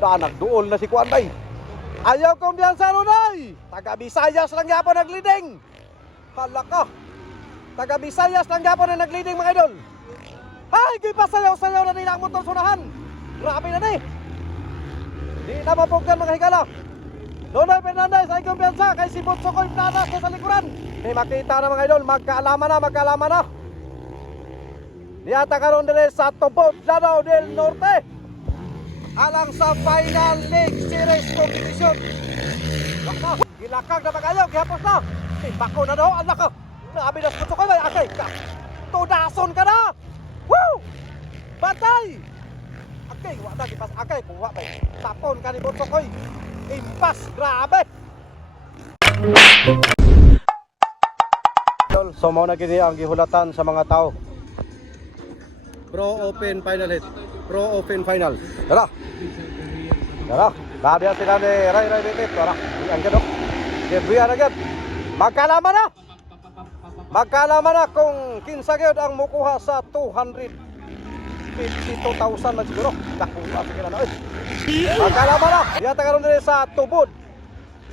Nagduol na si Kuan bay. Ayaw kumbiyansa runay. Taga Visayas lang yapon nagliding. Hala ka. Taga Visayas lang yapon na nagliding mga idol. Ay, gipasayaw-sayaw na nila ang motor sunahan. Grabe na ni. Di na mapugdan mga higala. Nonoy Fernandez ay kumbiyansa kay si Botsokoy Planas sa likuran. May makita na mga idol, magkaalaman na. Niyata karon dire sa Tubod, Lanao del Norte. Alang sa final league series competition. Wala, gilakag na magayaw, gihapos na. Bako na daw, anak ka. Sabi na sa Botsokoy, akay ka. Tudason ka na. Woo! Batay! Akay, wala gipas akay kung wala. Tapon ka ni Botsokoy. Impas, grabe. So mao na gini ang gihulatan sa mga tao. Pro Open Final hit. Pro Open Final. Tara. Labihan sila ni Ray Bitip. Tara. Ang gadok. Gibuya na gid. Magkalaman na kung kinsa gyud ang mukuha sa 252,000 man siguro. Nakuha sige na oy. Magkalaman na. Yata karon dire sa Tubod,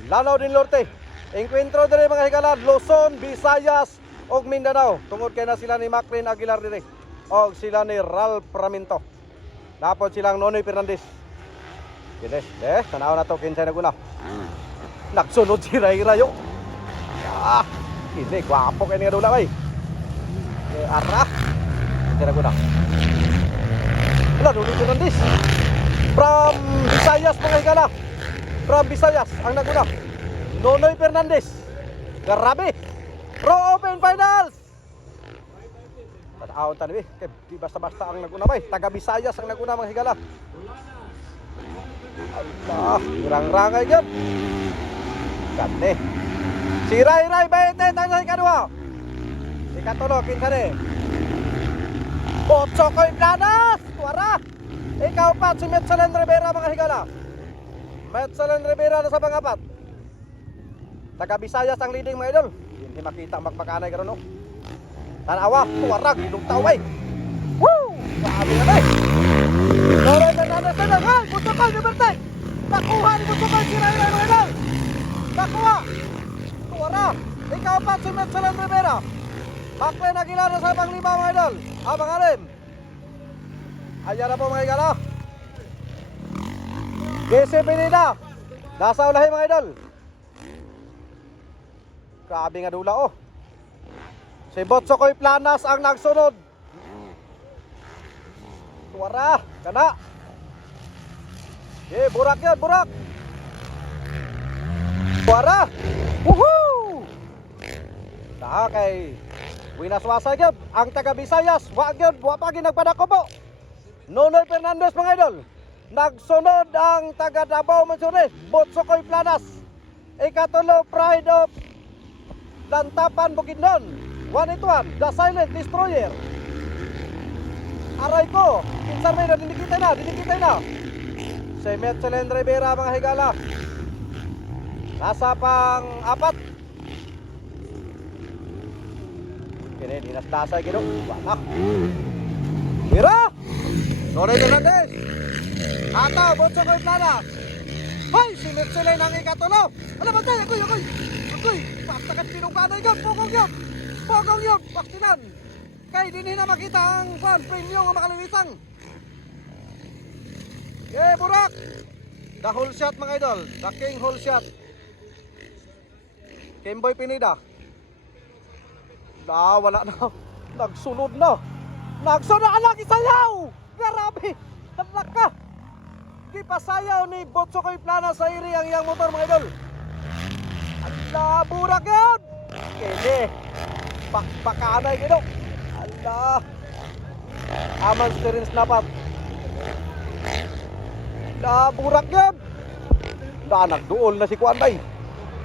Lanao del Norte. Encuentro dire mga higala, Luzon, Visayas og Mindanao. Tungod kay na sila ni Macrin Aguilar dire og sila ni Ralph Raminto. Napod silang Nonoy Fernandez. Kini, tanaw na to kinsa naguna. Nagsunod si Ray Rayo. Kini gwapo kay nga dula bay. Ara. Kinsa naguna. Wala Nonoy Fernandez. From Visayas mga higala. From Visayas ang naguna. Nonoy Fernandez. Grabe. Pro Open Finals. Tanaw tanwi, kay di basta-basta ang naguna bay. Taga Visayas ang naguna mga higala. Allah, rang-rangay gyud. Kani. Si Ray 20 tangay kadua. Ikatulo kinsa ni? Botsokoy Planas, tuara. Ikaw pa si Metsalan Rivera mga higala. Metsalan Rivera na sa pangapat. Taga Visayas ang leading mga idol. Hindi makita magpakanay karon no. Tanawa, tuwarag, ilugtaw bay. Woo! Grabe na bay. Nonoy Fernandez na ay, Botsokoy Libertad. Nakuha ni Botsokoy si Ray mga idol. Nakuha. Tuwara. Ikaw pa si Metsalan Rivera. Macrin Aguilar na sa panglima mga idol. Abang alim. Ayan na po mga higala. GC Pineda. Nasa ulahin mga idol. Grabe nga dula oh. Si Botsokoy Planas ang nagsunod. Tuwara, kana. Burak yan, burak. Tuwara. Woohoo! Daha kay winaswasa gyud ang taga Visayas, wa pa gyud nagpadakobo. Nonoy Fernandez mga idol. Nagsunod ang taga Davao Mansunes, Botsokoy Planas. Ikatulo, Pride of Lantapan Bukidnon. 181, The Silent Destroyer. Aray ko, kinsa may dinikitay na. Si Metsalan Rivera mga higala. Nasa pang apat. Kini dinastasay gido. Wala. Mira! Nonoy Fernandez. Ata, Botsokoy Planas. Hoy, si Metsalan ang ikatulo. Alam ba tayo, ako'y. Pastakat pinungkanay yun, Pogong yun, paksinan. Kay din na makita ang premium ang makalilisan. Burak. The whole shot mga idol. The king whole shot. Kimboy Pineda. Wala na. Nagsunod na. Anak, isayaw. Grabe. Tatlak ka. Gipasayaw ni Botsokoy Planas sa iri ang iyang motor mga idol. Allah, burak yun. Kini. Pakanay gino. Allah. Aman steering snapat. Burak yun. Nagduol na si Kuan bay.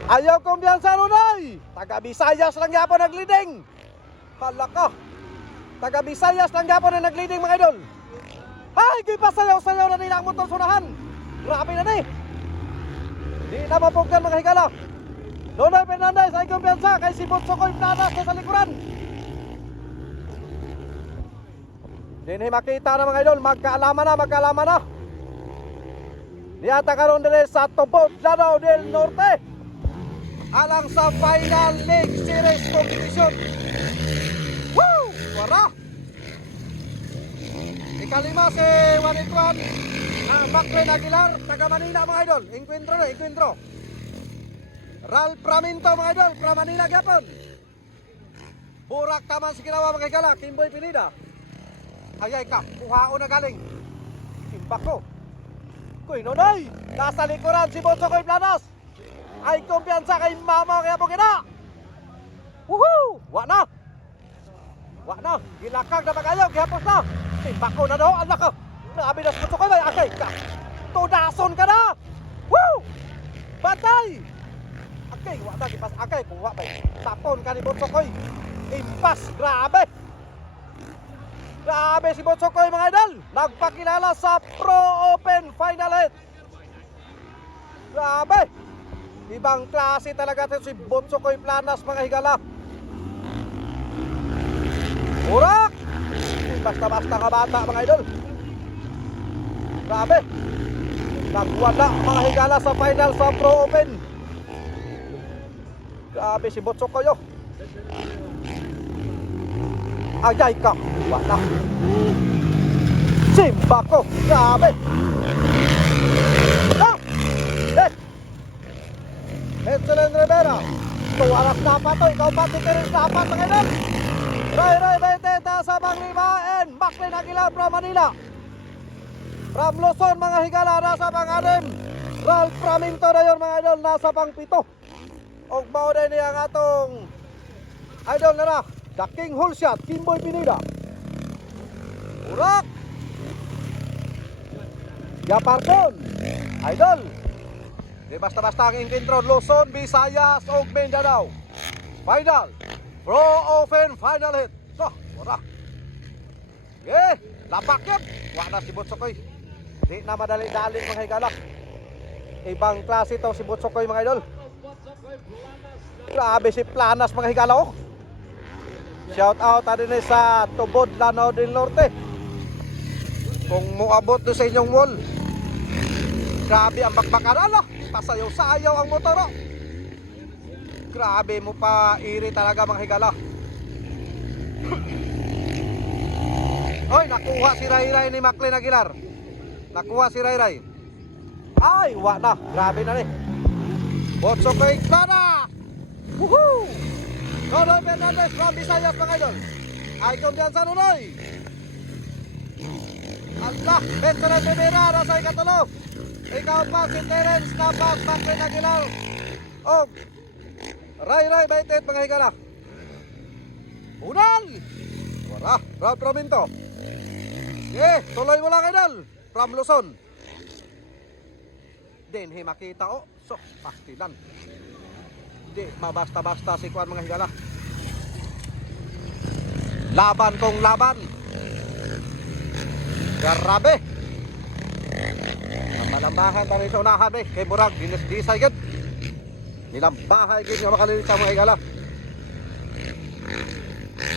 Ayaw kumbiyansa runay. Taga Visayas lang yapon nagliding. Hala ka. Taga Visayas lang yapon na nagliding mga idol. Ay, gipasayaw-sayaw na nila ang motor sunahan. Grabe na ni. Di na mapugdan mga higala. Nonoy Fernandez ay kumpiyansa kay si Botsokoy Planas sa likuran. Dinhi makita na mga idol, magkaalaman na. Niyata karon dire sa Tubod, Lanao del Norte. Alang sa Final League Series competition. Woo! Wara! Ikalima si Juanituan Maclen Aguilar, taga Manila mga idol. Encuentro na, encuentro. Ralph Praminto mga idol, from Manila gyapon. Burak taman si Ginawa mga higala, Kimboy Pinida. Ayay ka, kuhao na galing. Timbak ko. Kuy nonoy, nasa likuran si Bonso Koy Planas. Ay kumpiyansa kay mama kaya po kina. Woohoo! Wa na. Gilakag na magayo, gihapos na. Timbak ko na daw, anak ka. Nabi na sa Bonso Koy, may akay ka. Tudason ka na. Woo! Batay! Akay, wa na, gipas akay. Kung wa may tapon ka ni Bonso Koy. Impas, grabe. Grabe si Bonso Koy mga idol. Nagpakilala sa Pro Open Final 8. Grabe. Ibang klase talaga ito si Bonso Koy Planas mga higala. Urak! Basta-basta ka bata mga idol. Grabe. Nagwala mga higala sa final sa Pro Open. Grabe si Bonso Koy. Ayay ka. Wala. Simba ko. Grabe. Ah! Metzolen Rivera. Tuwaras na pa to. Ikaw pa titirin sa apat mga idol. Ray Beteta sa Panglima and Maclen Aguilar from Manila. From Luzon mga higala nasa pang-anim. Ralph Praminto na yun mga idol nasa pang-7. Og mauday niya ang atong idol na na The King Hulshot, Kimboy Pinida. Urak! Yaparton, idol. Di basta-basta ang encuentro, Luzon, Visayas, o Mindanao. Final, Pro Open Final hit. So, urak. Lapak yun. Wala si Bonso Koy. Di na madali-dali mga higala. Ibang klase ito si Bonso Koy mga idol. Grabe si Planas mga higala oh. Shout out din sa Tubod, Lanao del Norte. Kung muabot doon sa inyong wall. Grabe ang bakbakan. Ala, pasayaw-sayaw ang motor. Oh. Grabe mo pa iri talaga mga higala. Oy, nakuha si Ray ni Maclen Aguilar. Nakuha si Ray. Ay, wa na. Grabe na ni. Bonso Koy Planas. Woohoo! Nonoy Fernandez from Visayas mga idol. Ay kumpiyansa Nonoy. Allah, Metzolen Rivera nasa ikatulo. Ikaw pa si Terence Napas, Maclen Aguilar. O Ray Baitet mga higala. Unal! Wala, Ralph Praminto. Tuloy mo lang idol. From Luzon. Dinhi makita o. So, pastilan. Di mabasta-basta si Kuan mga higala. Laban kong laban. Grabe. Malambahan tani sa unahan eh. Kay Murag, dinis-disay gid. Nilambahay gid nga makalilis sa mga higala.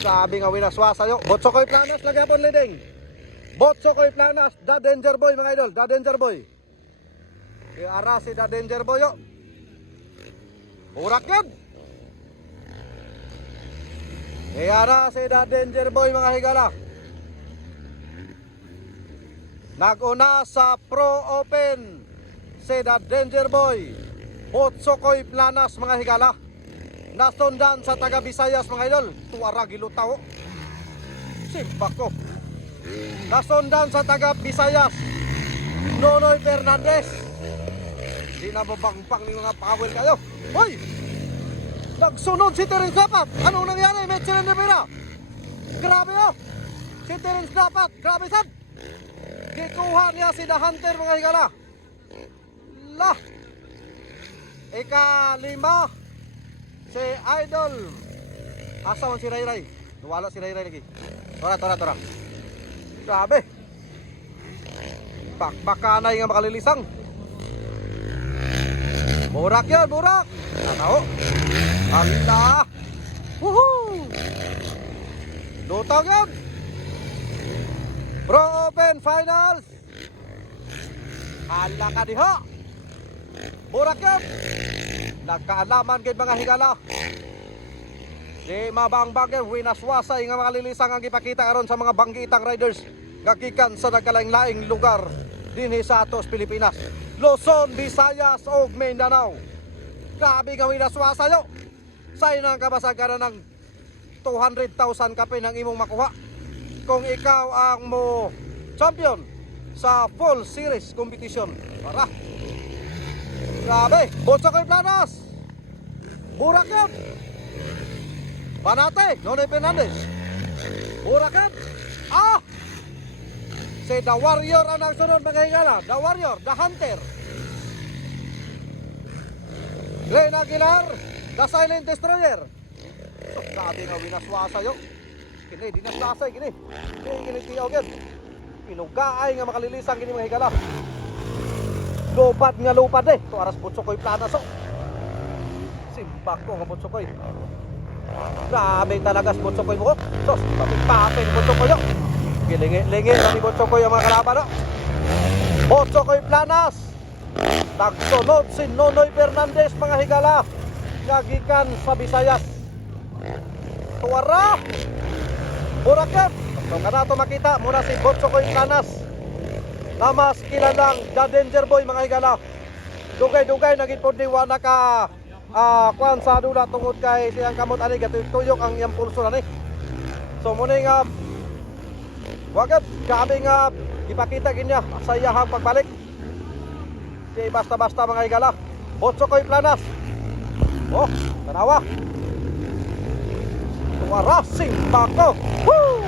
Sabi nga winaswasa yo. Bonso Koy Planas lagapon leading. Bonso Koy Planas, The Danger Boy mga idol. The Danger Boy. Iara si The Danger Boy yo. Urak yun. Iara si The Danger Boy mga higala. Naguna sa Pro Open si The Danger Boy. Bonso Koy Planas mga higala. Nasundan sa taga Visayas mga idol. Tuwara gilutaw. Simpak ko. Nasundan sa taga Visayas. Nonoy Fernandez. Di na mabangpang ni mga pawel kayo. Hoy! Nagsunod si Terence Dapat. Anong nangyari? Metzolen Rivera. Grabe oh. Si Terence Dapat. Grabe sad. Gikuha niya si The Hunter mga higala. Lah. Ika-5. Si Idol. Asa man si Ray. Nawala si Ray lagi. Tora. Grabe. Bakbakanay nga makalilisang. Burak yun, burak. Ano? Allah. Woohoo! Lutang yun. Pro Open Finals. Ala ka diha. Burak yun. Nagkaalaman gid mga higala. Di mabang-bagay winaswasay nga mga lilisang ang ipakita aron sa mga banggitang riders gagikan sa nagkalaing-laing lugar dinhi sa atos Pilipinas, Luzon, Visayas ug Mindanao. Grabe nga winaswasay yo. Say nang kabasagaran ng 200,000 kape nang imong makuha kung ikaw ang mo champion sa full series competition. Para. Grabe, botso ko'y planas. Burak yun. Banate, Nonoy Fernandez. Burakan. Ah! Si The Warrior ang nagsunod mga hingala. The Warrior, The Hunter. Glenn Aguilar, The Silent Destroyer. So, sabi nga winaswasa yun. Kini, dinaslasay, kini. Kini tiyaw yan. Pinugaay nga makalilisan kini mga hingala. Lupad eh. Ito aras butso ko'y planas oh. Simpak ko nga butso ko'y. Grabe talaga si Botsokoy mo. Sos, paping Botsokoy yun. Gilingi-lingi si Botsokoy yung mga kalaban no? Botsokoy planas. Nagsunod si Nonoy Fernandez mga higala. Nagikan sa Visayas. Tuwara. Burakan. So kanato makita muna si Botsokoy planas na mas kilalang The Danger Boy mga higala. Dugay-dugay naging po diwa naka kuan sa dula tungod kay siyang kamot ani gatuyok ang iyang pulso ani. So muna nga wagad grabe nga ipakita ginya sa iyang pagbalik. Di basta-basta mga higala. Botsokoy planas. Oh, tanawa. Warasing bako. Woo!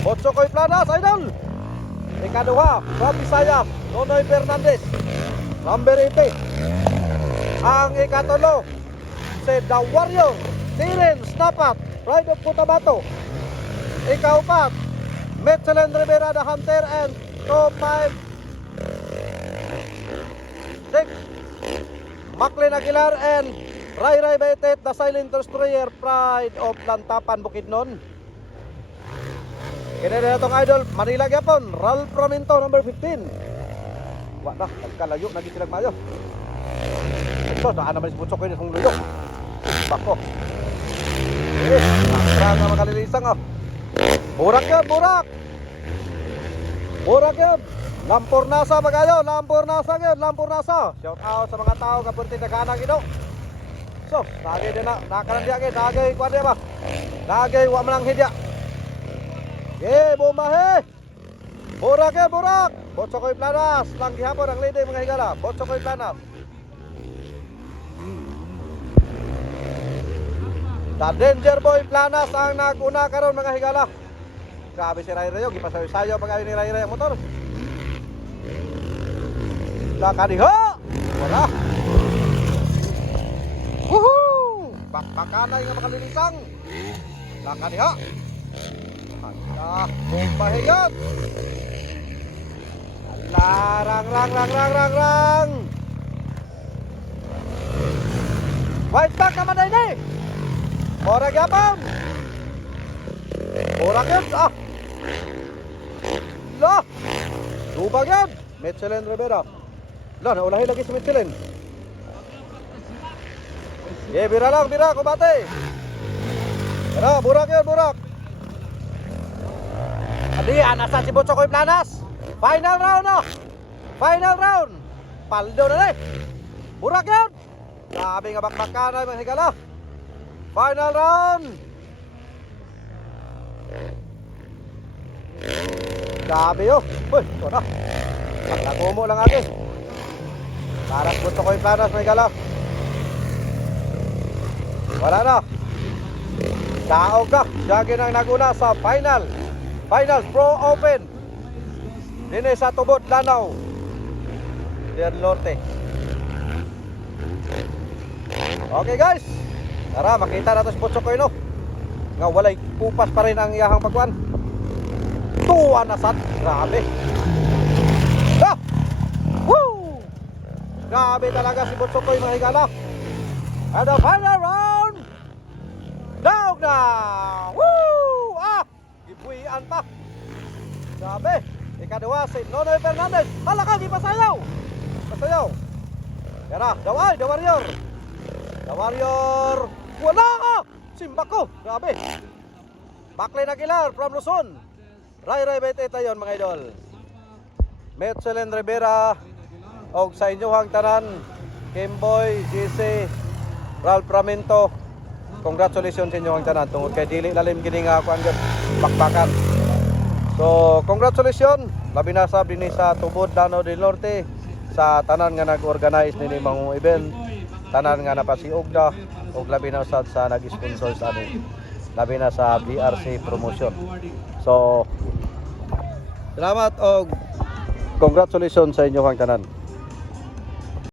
Botsokoy planas idol. Ikaduha, from Visayas, Nonoy Fernandez. Number 80. Ang ikatulo, si The Warrior, Siren Snapat, Pride of Cotabato. Ikaupat, Michelin Rivera, The Hunter, and top 5, 6, Macklin Aguilar and Ray Ray Baitet, The Silent Destroyer, Pride of Lantapan, Bukidnon. Kini na itong idol, Manila Gapon, Ralph Raminto, number 15. Wala, nagkalayo, nagitilag mayo. Ito, daan naman si Butsokoy na kung luyo. Bako. Nakasarang na makalilisan oh. Burak yun, burak. Burak yun. Lampurnasa magayo, Lampurnasa yun, Lampurnasa. Shout out sa mga tao kapunti na kanang ino. So, nagay din na, nakalandiya kayo, nagay kwa diya ba? Nagay, wa manang hidya. Bumahe. Burak yun, burak. Botsokoy planas, lang gihapon ang lady mga higala. Botsokoy planas. The Danger Boy planas ang naguna karon mga higala. Grabe si Ray Rayo, gipasayo-sayo pag ni Ray Rayo ang motor. Lakadiho! Wala. Woohoo! Bakbakanay nga makalilisang. Lakadiho! Ala, bumpahigan! Ala, rang! White back naman na ini! Borag yapam. Borag yan. Ah. Lah. Lubag yan. Michelin Rivera. Lah, naulahin lagi si Michelin. Bira lang, bira. Kumbate. Ano, burak yan, burak. Adi, anasan si Botsokoy planas. Final round na. Final round. Paldo na eh. Burak yan. Sabi nga bakbakan ay mga higala. Final round. Grabe yun. Uy, ito na. Pagkakumo lang atin. Parang gusto ko yung planas, may gala. Wala na. Daog na. Siya ginang naguna sa final. Final Pro Open. Dini sa Tubod, Lanao. Del Norte. Okay guys. Tara, makita natin si Botsokoy no. Nga walay pupas pa rin ang iyahang pagkuhan. Tuwa na sad. Grabe. Ah! Woo! Grabe talaga si Botsokoy mga higala. And the final round. Down na. Woo! Ah! Ibuian pa. Grabe. Ikaduha si Nonoy Fernandez. Hala ka, di pasayaw. Pasayaw. Yan na, the warrior. The warrior. Wala ka! Simba ko. Grabe. Backline Aguilar from Luzon. Ray Beteta yon mga idol. Metzelin Rivera og sa inyohang tanan, Kimboy, GC, Ralph Raminto. Congratulations sa inyohang tanan tungod kay dili lalim gini nga ako ang bakbakan. So, congratulations. Labi na sab dinhi sa Tubod, Lanao del Norte sa tanan nga nag-organize nini mga event, tanan nga napasiugda og labi na sad sa nag-sponsor sa amin. Labi na sa BRC promotion. So, salamat og congratulations sa inyong tanan.